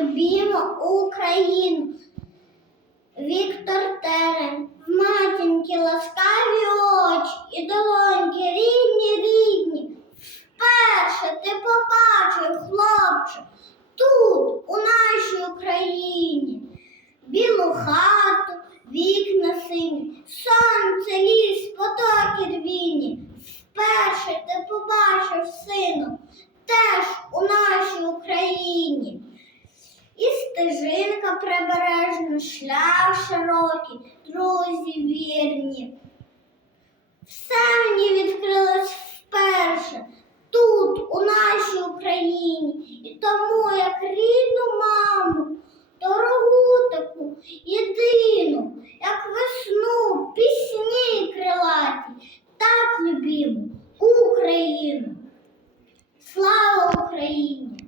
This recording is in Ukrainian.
любімо Україну. Віктор Терен, в матінки ласкаві очі і долоньки рідні, рідні. Вперше ти побачив, хлопче, тут, у нашій Україні, білу хату, вікна сині, сонце, ліс, потоки рвіні. Вперше ти побачив, сину, теж у нашій Україні стежинка прибережна, шлях широкий, друзі вірні. Все мені відкрилось вперше тут, у нашій Україні, і тому як рідну маму, дорогу таку єдину, як весну, пісні крилаті, так любимо Україну. Слава Україні!